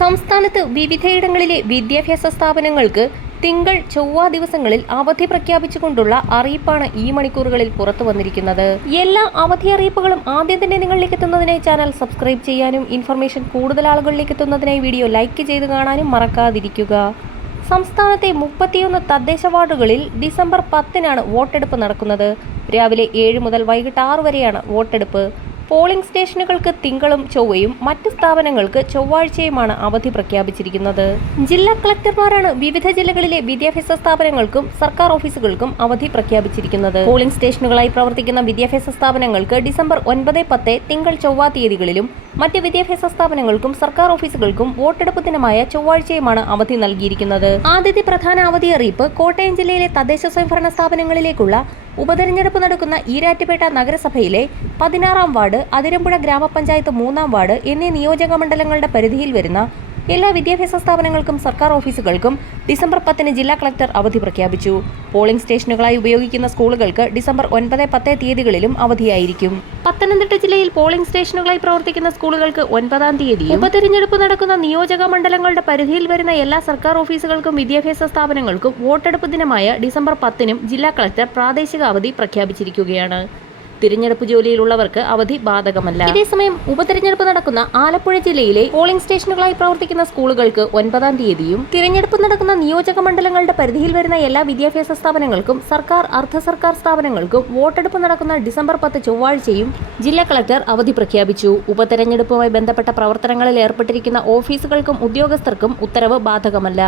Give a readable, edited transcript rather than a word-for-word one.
സംസ്ഥാനത്ത് വിവിധയിടങ്ങളിലെ വിദ്യാഭ്യാസ സ്ഥാപനങ്ങൾക്ക് തിങ്കൾ ചൊവ്വ ദിവസങ്ങളിൽ അവധി പ്രഖ്യാപിച്ചുകൊണ്ടുള്ള അറിയിപ്പാണ് ഈ മണിക്കൂറുകളിൽ പുറത്തു വന്നിരിക്കുന്നത്. എല്ലാ അവധി അറിയിപ്പുകളും ആദ്യം തന്നെ നിങ്ങളിലേക്ക് എത്തുന്നതിനായി ചാനൽ സബ്സ്ക്രൈബ് ചെയ്യാനും ഇൻഫർമേഷൻ കൂടുതൽ ആളുകളിലേക്ക് എത്തുന്നതിനായി വീഡിയോ ലൈക്ക് ചെയ്ത് കാണാനും മറക്കാതിരിക്കുക. സംസ്ഥാനത്തെ 31 തദ്ദേശ വാർഡുകളിൽ ഡിസംബർ 10-നാണ് വോട്ടെടുപ്പ് നടക്കുന്നത്. രാവിലെ 7 മുതൽ വൈകിട്ട് 6 വരെയാണ് വോട്ടെടുപ്പ്. പോളിംഗ് സ്റ്റേഷനുകൾക്ക് തിങ്കളും ചൊവ്വയും മറ്റ് സ്ഥാപനങ്ങൾക്ക് ചൊവ്വാഴ്ചയുമാണ് അവധി പ്രഖ്യാപിച്ചിരിക്കുന്നത്. ജില്ലാ കളക്ടർമാരാണ് വിവിധ ജില്ലകളിലെ വിദ്യാഭ്യാസ സ്ഥാപനങ്ങൾക്കും സർക്കാർ ഓഫീസുകൾക്കും അവധി പ്രഖ്യാപിച്ചിരിക്കുന്നത്. പോളിംഗ് സ്റ്റേഷനുകളായി പ്രവർത്തിക്കുന്ന വിദ്യാഭ്യാസ സ്ഥാപനങ്ങൾക്ക് ഡിസംബർ 9, 10 തിങ്കൾ ചൊവ്വ തീയതികളിലും മറ്റ് വിദ്യാഭ്യാസ സ്ഥാപനങ്ങൾക്കും സർക്കാർ ഓഫീസുകൾക്കും വോട്ടെടുപ്പ് ദിനമായ ചൊവ്വാഴ്ചയുമാണ് അവധി നൽകിയിരിക്കുന്നത്. ആദ്യത്തെ പ്രധാന അവധി അറിയിപ്പ് കോട്ടയം ജില്ലയിലെ തദ്ദേശ സ്വയംഭരണ സ്ഥാപനങ്ങളിലേക്കുള്ള ഉപതെരഞ്ഞെടുപ്പ് നടക്കുന്ന ഈരാറ്റുപേട്ട നഗരസഭയിലെ 16-ാം വാർഡ്, അതിരമ്പുഴ ഗ്രാമപഞ്ചായത്ത് 3-ാം വാർഡ് എന്നീ നിയോജക മണ്ഡലങ്ങളുടെ പരിധിയിൽ വരുന്ന എല്ലാ വിദ്യാഭ്യാസ സ്ഥാപനങ്ങൾക്കും സർക്കാർ ഓഫീസുകൾക്കും ഡിസംബർ 10-ന് ജില്ലാ കളക്ടർ അവധി പ്രഖ്യാപിച്ചു. പോളിംഗ് സ്റ്റേഷനുകളായി ഉപയോഗിക്കുന്ന സ്കൂളുകൾക്ക് ഡിസംബർ 9, 10 തീയതികളിലും അവധിയായിരിക്കും. പത്തനംതിട്ട ജില്ലയിൽ പോളിംഗ് സ്റ്റേഷനുകളായി പ്രവർത്തിക്കുന്ന സ്കൂളുകൾക്ക് 9-ാം തീയതിയും ഉപതെരഞ്ഞെടുപ്പ് നടക്കുന്ന നിയോജക മണ്ഡലങ്ങളുടെ പരിധിയിൽ വരുന്ന എല്ലാ സർക്കാർ ഓഫീസുകൾക്കും വിദ്യാഭ്യാസ സ്ഥാപനങ്ങൾക്കും വോട്ടെടുപ്പ് ദിനമായ ഡിസംബർ 10-നും ജില്ലാ കളക്ടർ പ്രാദേശിക അവധി പ്രഖ്യാപിച്ചിരിക്കുകയാണ്. തിരഞ്ഞെടുപ്പ് ജോലിയിലുള്ളവർക്ക് അവധി ബാധകമല്ല. ഇതേസമയം ഉപതെരഞ്ഞെടുപ്പ് നടക്കുന്ന ആലപ്പുഴ ജില്ലയിലെ പോളിംഗ് സ്റ്റേഷനുകളായി പ്രവർത്തിക്കുന്ന സ്കൂളുകൾക്ക് 9-ാം തീയതിയും തിരഞ്ഞെടുപ്പ് നടക്കുന്ന നിയോജക മണ്ഡലങ്ങളുടെ പരിധിയിൽ വരുന്ന എല്ലാ വിദ്യാഭ്യാസ സ്ഥാപനങ്ങൾക്കും സർക്കാർ അർദ്ധ സർക്കാർ സ്ഥാപനങ്ങൾക്കും വോട്ടെടുപ്പ് നടക്കുന്ന ഡിസംബർ 10 ചൊവ്വാഴ്ചയും ജില്ലാ കളക്ടർ അവധി പ്രഖ്യാപിച്ചു. ഉപതെരഞ്ഞെടുപ്പുമായി ബന്ധപ്പെട്ട പ്രവർത്തനങ്ങളിൽ ഏർപ്പെട്ടിരിക്കുന്ന ഓഫീസുകൾക്കും ഉദ്യോഗസ്ഥർക്കും ഉത്തരവ് ബാധകമല്ല.